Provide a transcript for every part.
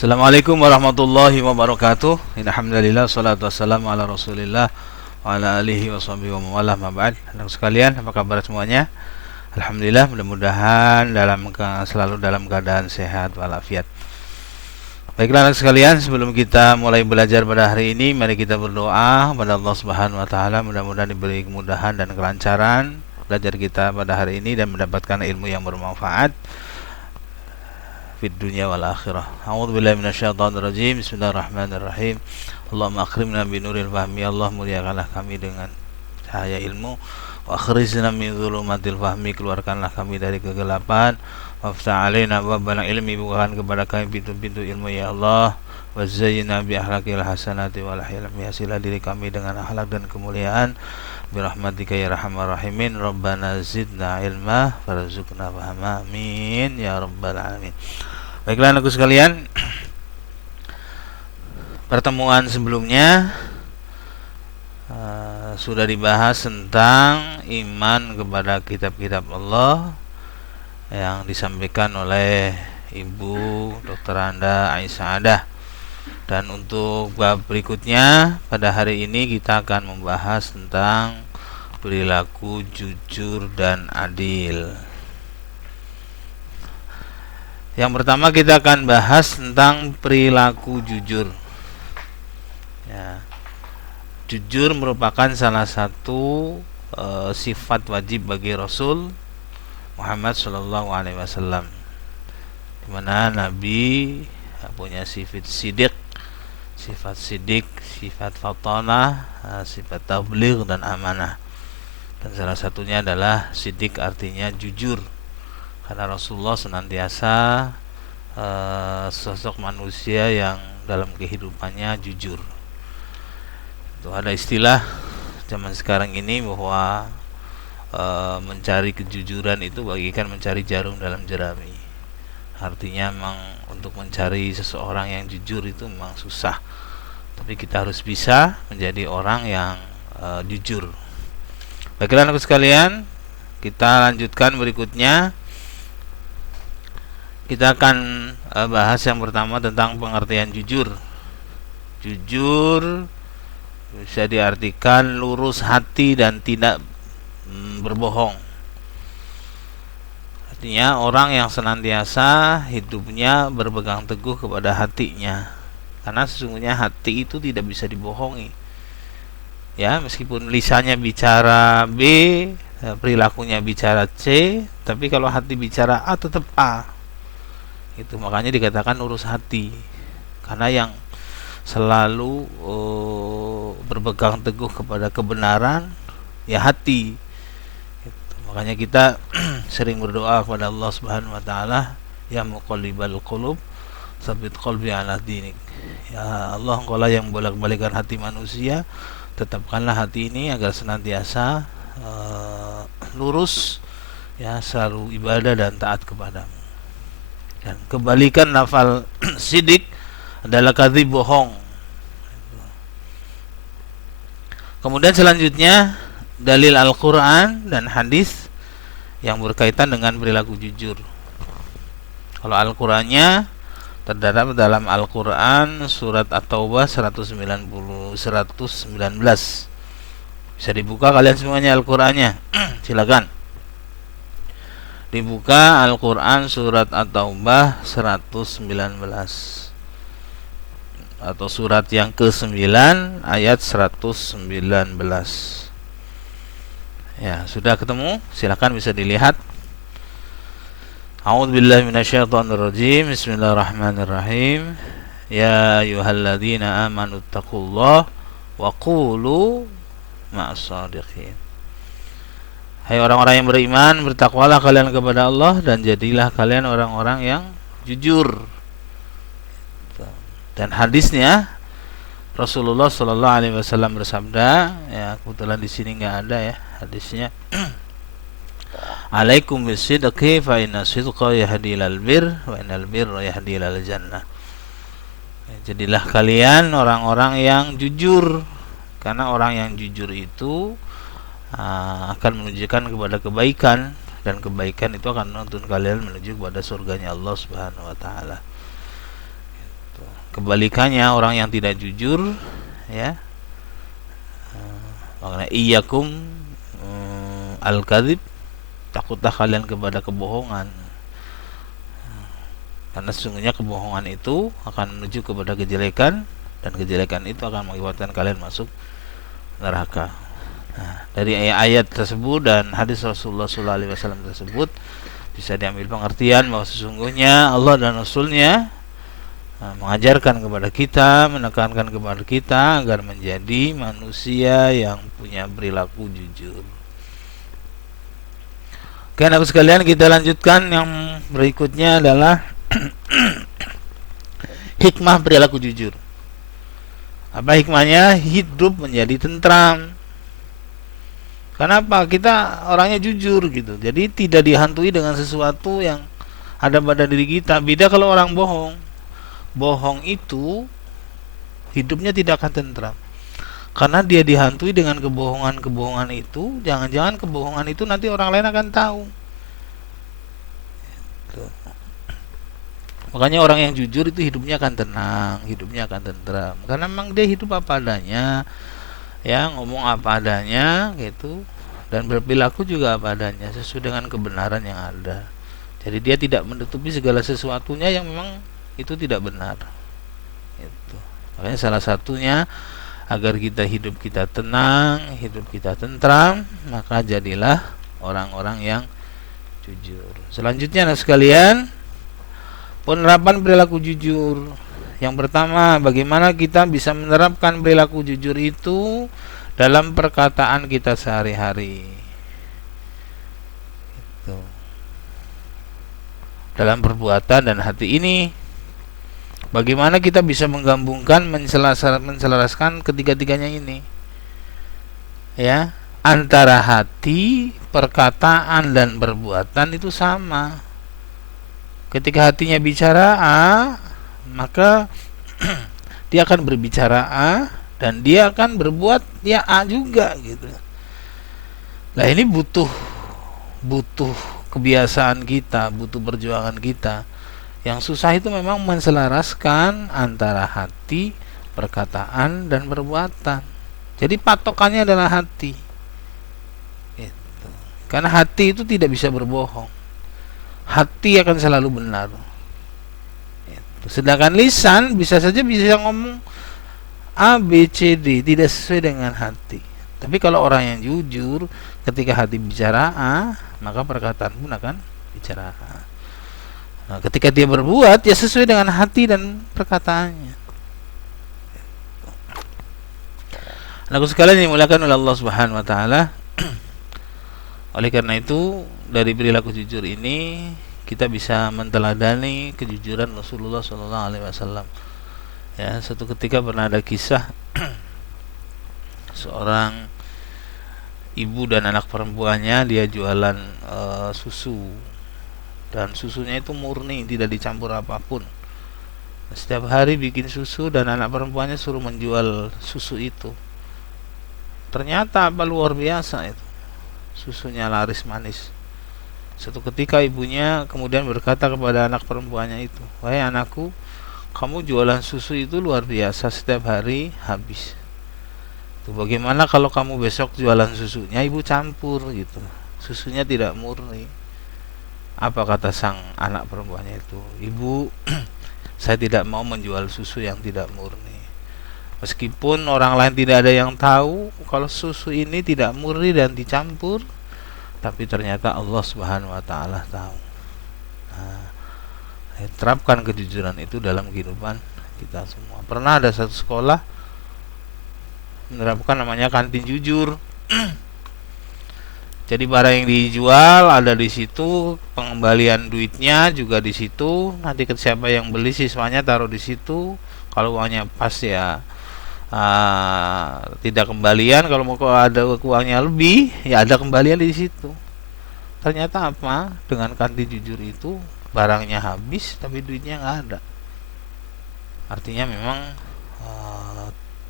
Assalamualaikum warahmatullahi wabarakatuh. Alhamdulillah, salatu wassalamu ala rasulillah wa ala alihi wa sahbihi wa mawalah ma'ba'd. Anak sekalian, apa kabar semuanya? Alhamdulillah, mudah-mudahan selalu dalam keadaan sehat walafiat. Baiklah anak sekalian, sebelum kita mulai belajar pada hari ini, mari kita berdoa kepada Allah Subhanahu wa taala, mudah-mudahan diberi kemudahan dan kelancaran belajar kita pada hari ini dan mendapatkan ilmu yang bermanfaat fid dunya wal akhirah. A'udzu billahi minasyaitonir rajim. Bismillahirrahmanirrahim. Allahumma akrimna bi nuril fahmi. Allah muliakanlah kami dengan cahaya ilmu. Wa akhrijna min dzulumatil fahmi. Keluarkanlah kami dari kegelapan. Waftah alaina babal ilmi. Bukakan kepada kami pintu-pintu ilmu ya Allah. Wa zayyina bi akhlaqil hasanati wal hilmi. Hasilah diri kami dengan akhlak dan kemuliaan. Birahmatika ya rahman rahimin. Rabbana zidna ilma warzuqna fahma. Amin ya rabbal alamin. Baiklah anakku sekalian, pertemuan sebelumnya sudah dibahas tentang iman kepada kitab-kitab Allah yang disampaikan oleh Ibu Dr. Anda Aisyah Adah. Dan untuk bab berikutnya pada hari ini kita akan membahas tentang perilaku jujur dan adil. Yang pertama kita akan bahas tentang perilaku jujur. Ya. Jujur merupakan salah satu sifat wajib bagi Rasul Muhammad Shallallahu Alaihi Wasallam, di mana Nabi punya sifat sidik, sifat fatanah, sifat tabligh dan amanah. Dan salah satunya adalah sidik, artinya jujur. Karena Rasulullah senantiasa sosok manusia yang dalam kehidupannya jujur. Itu ada istilah zaman sekarang ini bahwa mencari kejujuran itu bagikan mencari jarum dalam jerami. Artinya memang untuk mencari seseorang yang jujur itu memang susah. Tapi kita harus bisa menjadi orang yang jujur. Baiklah anak sekalian, kita lanjutkan berikutnya. Kita akan bahas yang pertama tentang pengertian jujur. Jujur bisa diartikan lurus hati dan tidak berbohong. Artinya orang yang senantiasa hidupnya berpegang teguh kepada hatinya. Karena sesungguhnya hati itu tidak bisa dibohongi. Ya, meskipun lisannya bicara B, perilakunya bicara C, tapi kalau hati bicara A tetap A. Itu makanya dikatakan urus hati, karena yang selalu berpegang teguh kepada kebenaran ya hati. Gitu. Makanya kita sering berdoa kepada Allah Subhanahu wa taala, ya muqallibal qulub tsabbit qalbi ala dinik. Ya Allah, Engkaulah yang bolak-balikan hati manusia, tetapkanlah hati ini agar senantiasa lurus, ya selalu ibadah dan taat kepadamu. Dan kebalikan lafal sidik adalah kadzib, bohong. Kemudian selanjutnya dalil Al-Quran dan hadis yang berkaitan dengan perilaku jujur. Kalau Al-Qurannya terdapat dalam Al-Quran surat At-Taubah 119. Bisa dibuka kalian semuanya Al-Qurannya. Silakan. Dibuka Al-Quran surat At-Taubah 119 atau surat yang ke-9 ayat 119. Ya, sudah ketemu? Silakan bisa dilihat. A'udzubillahi minasyaitonirrajim. Bismillahirrahmanirrahim. Ya ayyuhalladzina amanu taqullaha wa qulu ma'as-shadiqin. Hai orang-orang yang beriman, bertakwalah kalian kepada Allah dan jadilah kalian orang-orang yang jujur. Dan hadisnya Rasulullah Shallallahu Alaihi Wasallam bersabda, ya kebetulan di sini nggak ada ya hadisnya. Alaikum bisidqi fa inna sidqa yahdi ilal bir wa innal birra yahdi ilal jannah. Jadilah kalian orang-orang yang jujur, karena orang yang jujur itu akan menunjukkan kepada kebaikan, dan kebaikan itu akan menuntun kalian menuju kepada surganya Allah Subhanahu wa taala. kebalikannya orang yang tidak jujur, ya, makanya iyyakum al-kadzib, takutlah kalian kepada kebohongan, karena sesungguhnya kebohongan itu akan menuju kepada kejelekan, dan kejelekan itu akan mengakibatkan kalian masuk neraka. Nah, dari ayat tersebut dan hadis Rasulullah SAW tersebut bisa diambil pengertian bahwa sesungguhnya Allah dan Rasulnya mengajarkan kepada kita, menekankan kepada kita agar menjadi manusia yang punya perilaku jujur. Oke, anak sekalian, kita lanjutkan. Yang berikutnya adalah hikmah perilaku jujur. Apa hikmahnya? Hidup menjadi tentram. Kenapa? Kita orangnya jujur gitu. Jadi tidak dihantui dengan sesuatu yang ada pada diri kita. Beda kalau orang bohong. Bohong itu hidupnya tidak akan tentram. Karena dia dihantui dengan kebohongan-kebohongan itu, jangan-jangan kebohongan itu nanti orang lain akan tahu. Gitu. Makanya orang yang jujur itu hidupnya akan tenang, hidupnya akan tentram. Karena memang dia hidup apa adanya, ya, ngomong apa adanya gitu, dan berperilaku juga apa adanya, sesuai dengan kebenaran yang ada. Jadi dia tidak menutupi segala sesuatunya yang memang itu tidak benar. Gitu. Makanya salah satunya agar hidup kita tenang, hidup kita tentram, maka jadilah orang-orang yang jujur. Selanjutnya, anak sekalian, penerapan perilaku jujur. Yang pertama, bagaimana kita bisa menerapkan perilaku jujur itu dalam perkataan kita sehari-hari. Gitu. Dalam perbuatan dan hati ini, bagaimana kita bisa menggabungkan, menselaraskan ketiga-tiganya ini, ya, antara hati, perkataan dan perbuatan itu sama. Ketika hatinya bicara A, maka dia akan berbicara A, dan dia akan berbuat ya A juga gitu. Nah, ini butuh kebiasaan kita, butuh perjuangan kita. Yang susah itu memang menselaraskan antara hati, perkataan, dan perbuatan. Jadi patokannya adalah hati. Gitu. Karena hati itu tidak bisa berbohong. Hati akan selalu benar. Gitu. Sedangkan lisan bisa ngomong A, B, C, D, tidak sesuai dengan hati. Tapi kalau orang yang jujur, ketika hati bicara A, maka perkataan pun akan bicara A. Nah, ketika dia berbuat, ya sesuai dengan hati dan perkataannya. Anakku sekalian yang dimuliakan oleh Allah Subhanahu wa taala. Oleh karena itu, dari perilaku jujur ini kita bisa menteladani kejujuran Rasulullah SAW. Ya, suatu ketika pernah ada kisah seorang ibu dan anak perempuannya, dia jualan susu. Dan susunya itu murni, tidak dicampur apapun. Setiap hari bikin susu dan anak perempuannya suruh menjual susu itu. Ternyata apa luar biasa itu. Susunya laris manis. Suatu ketika ibunya kemudian berkata kepada anak perempuannya itu, "Wahai anakku, kamu jualan susu itu luar biasa, setiap hari habis. Tuh, bagaimana kalau kamu besok jualan susunya ibu campur gitu. Susunya tidak murni." Apa kata sang anak perempuannya itu? "Ibu, saya tidak mau menjual susu yang tidak murni. Meskipun orang lain tidak ada yang tahu kalau susu ini tidak murni dan dicampur, tapi ternyata Allah Subhanahu wa taala tahu." Nah, terapkan kejujuran itu dalam kehidupan kita semua. Pernah ada satu sekolah menerapkan namanya kantin jujur. Jadi barang yang dijual ada di situ, pengembalian duitnya juga di situ. Nanti ke siapa yang beli siswanya taruh di situ. Kalau uangnya pas ya tidak kembalian. Kalau mau ada uangnya lebih ya ada kembalian di situ. Ternyata apa? Dengan kantin jujur itu barangnya habis tapi duitnya nggak ada. Artinya memang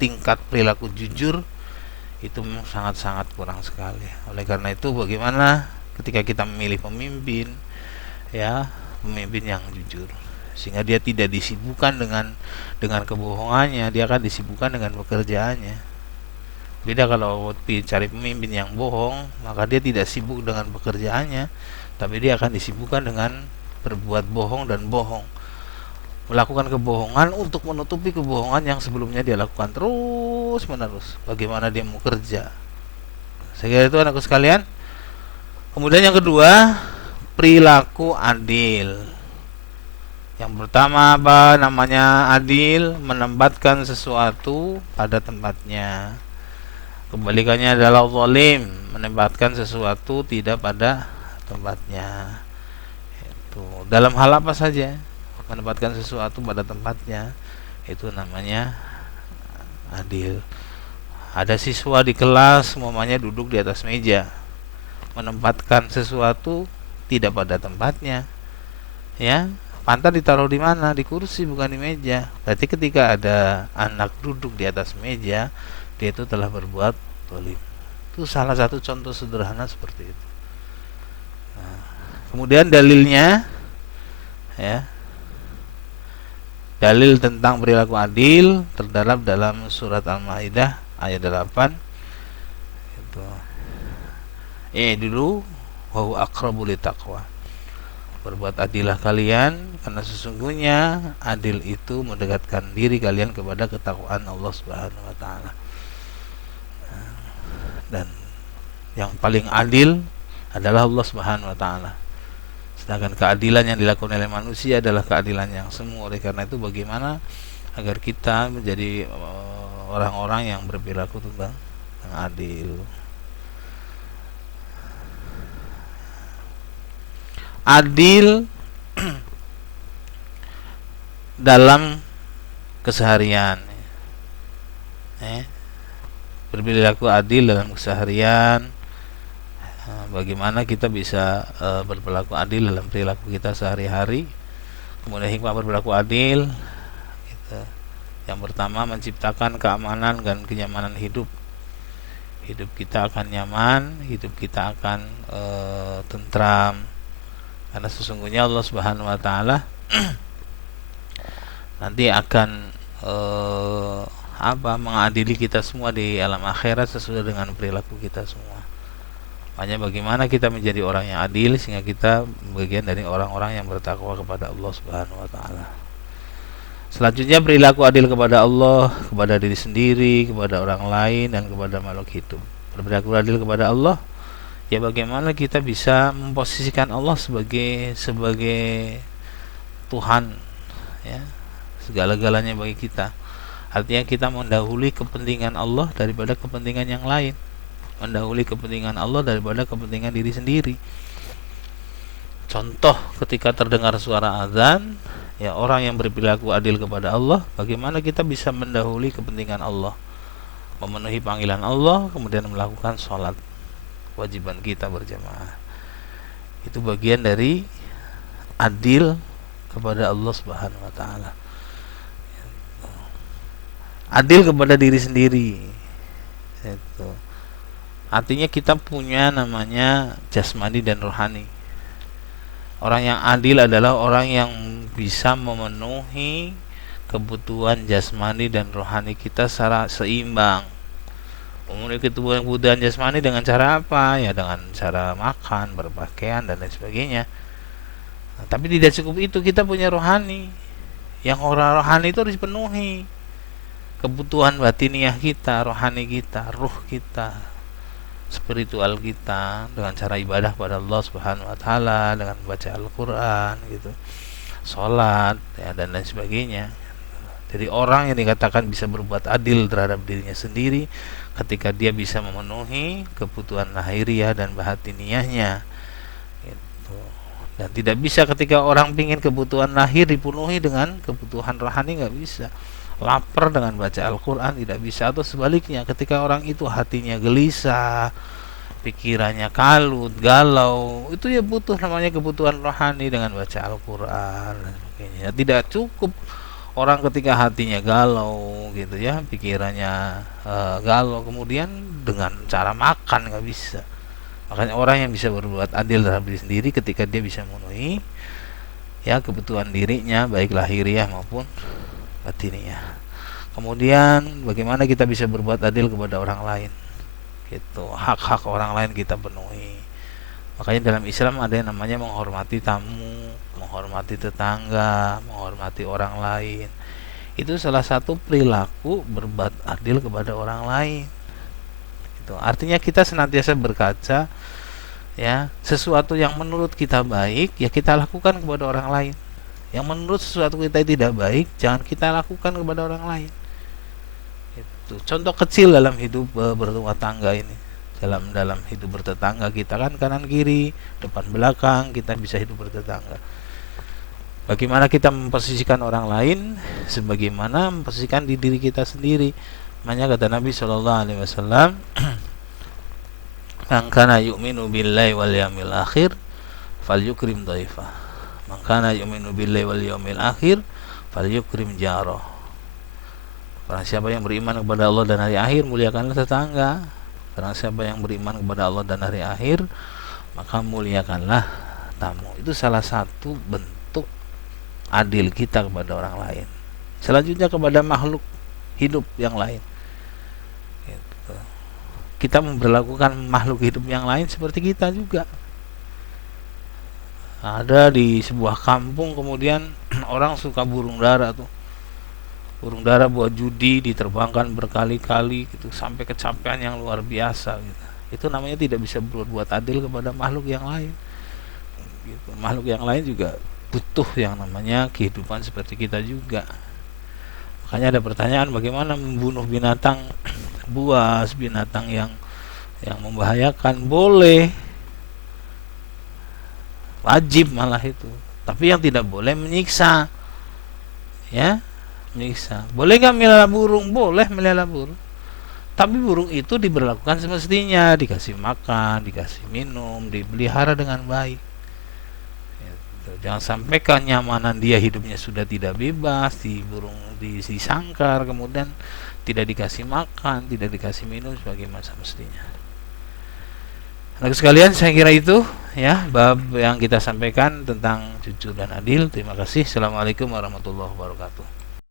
tingkat perilaku jujur itu sangat-sangat kurang sekali. Oleh karena itu, bagaimana ketika kita memilih pemimpin, ya, pemimpin yang jujur, sehingga dia tidak disibukkan dengan kebohongannya, dia akan disibukkan dengan pekerjaannya. Beda kalau cari pemimpin yang bohong, maka dia tidak sibuk dengan pekerjaannya, tapi dia akan disibukkan dengan berbuat bohong dan bohong, melakukan kebohongan untuk menutupi kebohongan yang sebelumnya dia lakukan terus menerus. Bagaimana dia mau kerja? Saya kira itu anakku sekalian. Kemudian yang kedua, perilaku adil. Yang pertama apa namanya adil? Menempatkan sesuatu pada tempatnya. Kebalikannya adalah zalim, menempatkan sesuatu tidak pada tempatnya. Itu dalam hal apa saja, menempatkan sesuatu pada tempatnya, itu namanya adil. Ada siswa di kelas semuanya duduk di atas meja, menempatkan sesuatu tidak pada tempatnya, ya. Pantat ditaruh di mana? Di kursi, bukan di meja. Berarti ketika ada anak duduk di atas meja, dia itu telah berbuat zalim. Itu salah satu contoh sederhana seperti itu. Nah, kemudian dalilnya, ya, dalil tentang perilaku adil terdapat dalam surat Al-Maidah ayat 8. Itu. Dulu wa huwa aqrabu littaqwa. Berbuat adillah kalian, karena sesungguhnya adil itu mendekatkan diri kalian kepada ketakwaan Allah Subhanahu wa taala. Dan yang paling adil adalah Allah Subhanahu wa taala. Sedangkan keadilan yang dilakukan oleh manusia adalah keadilan yang semu. Oleh karena itu bagaimana agar kita menjadi orang-orang yang berperilaku tentang adil. Adil dalam keseharian, berperilaku adil dalam keseharian. Bagaimana kita bisa berperilaku adil dalam perilaku kita sehari-hari. Kemudian hikmah berperilaku adil gitu. Yang pertama, menciptakan keamanan dan kenyamanan hidup. Hidup kita akan nyaman, hidup kita akan tentram, karena sesungguhnya Allah Subhanahu wa taala nanti akan mengadili kita semua di alam akhirat sesuai dengan perilaku kita semua. Hanya bagaimana kita menjadi orang yang adil sehingga kita bagian dari orang-orang yang bertakwa kepada Allah Subhanahu wa taala. Selanjutnya, perilaku adil kepada Allah, kepada diri sendiri, kepada orang lain, dan kepada makhluk hidup. Berperilaku adil kepada Allah, ya bagaimana kita bisa memposisikan Allah sebagai Tuhan, ya, segala-galanya bagi kita. Artinya kita mendahului kepentingan Allah daripada kepentingan yang lain, mendahului kepentingan Allah daripada kepentingan diri sendiri. Contoh, ketika terdengar suara azan, ya, orang yang berperilaku adil kepada Allah, bagaimana kita bisa mendahului kepentingan Allah, memenuhi panggilan Allah, kemudian melakukan sholat kewajiban kita berjamaah. Itu bagian dari adil kepada Allah Subhanahu wa taala. Adil kepada diri sendiri. Itu. Artinya kita punya namanya jasmani dan rohani. Orang yang adil adalah orang yang bisa memenuhi kebutuhan jasmani dan rohani kita secara seimbang. Memenuhi kebutuhan jasmani dengan cara apa? Ya dengan cara makan, berpakaian, dan lain sebagainya. Nah, tapi tidak cukup itu, kita punya rohani. Yang orang rohani itu harus dipenuhi. Kebutuhan batiniah kita, rohani kita, ruh kita, spiritual kita, dengan cara ibadah pada Allah Subhanahu wa taala, dengan baca Al-Qur'an gitu. Salat, ya, dan lain sebagainya. Jadi orang yang dikatakan bisa berbuat adil terhadap dirinya sendiri ketika dia bisa memenuhi kebutuhan lahiriah dan batiniahnya gitu. Dan tidak bisa ketika orang ingin kebutuhan lahir dipenuhi dengan kebutuhan rohani, nggak bisa. Lapar dengan baca Al-Quran tidak bisa. Atau sebaliknya, ketika orang itu hatinya gelisah, pikirannya kalut, galau, itu ya butuh namanya kebutuhan rohani dengan baca Al-Quran dan sebagainya. Tidak cukup orang ketika hatinya galau gitu ya, pikirannya galau, kemudian dengan cara makan, nggak bisa. Makanya orang yang bisa berbuat adil terhadap diri sendiri ketika dia bisa memenuhi ya kebutuhan dirinya baik lahiriah maupun batiniah. Kemudian bagaimana kita bisa berbuat adil kepada orang lain, gitu, hak-hak orang lain kita penuhi. Makanya dalam Islam ada yang namanya menghormati tamu, menghormati tetangga, menghormati orang lain. Itu salah satu perilaku berbuat adil kepada orang lain. Itu artinya kita senantiasa berkaca, ya, sesuatu yang menurut kita baik ya kita lakukan kepada orang lain. Yang menurut sesuatu kita tidak baik jangan kita lakukan kepada orang lain. Itu contoh kecil dalam hidup berumah tangga ini. Dalam hidup bertetangga kita kan kanan kiri, depan belakang kita bisa hidup bertetangga. Bagaimana kita memposisikan orang lain sebagaimana memposisikan di diri kita sendiri. Makanya kata Nabi sallallahu alaihi wasallam, "Man kana yu'minu billahi wal yawmil akhir falyukrim dhaifah. Man kana yu'minu billahi wal yawmil akhir falyukrim jarah." Barang siapa yang beriman kepada Allah dan hari akhir, muliakanlah tetangga. Barang siapa yang beriman kepada Allah dan hari akhir, maka muliakanlah tamu. Itu salah satu bentuk adil kita kepada orang lain. Selanjutnya kepada makhluk hidup yang lain. Kita memperlakukan makhluk hidup yang lain seperti kita juga. Ada di sebuah kampung kemudian orang suka burung dara tuh. Burung dara buat judi diterbangkan berkali-kali gitu sampai kecapean yang luar biasa gitu. Itu namanya tidak bisa berbuat adil kepada makhluk yang lain. Gitu. Makhluk yang lain juga butuh yang namanya kehidupan seperti kita juga. Makanya ada pertanyaan bagaimana membunuh binatang buas, binatang yang membahayakan. Boleh, wajib malah itu. Tapi yang tidak boleh menyiksa, ya, menyiksa. Boleh nggak melihara burung? Boleh melihara burung. Tapi burung itu diberlakukan semestinya, dikasih makan, dikasih minum, dipelihara dengan baik. Jangan sampai kenyamanan dia hidupnya sudah tidak bebas, di burung disangkar, kemudian tidak dikasih makan, tidak dikasih minum sebagaimana semestinya. Anak sekalian, saya kira itu ya bab yang kita sampaikan tentang jujur dan adil. Terima kasih. Assalamualaikum warahmatullahi wabarakatuh.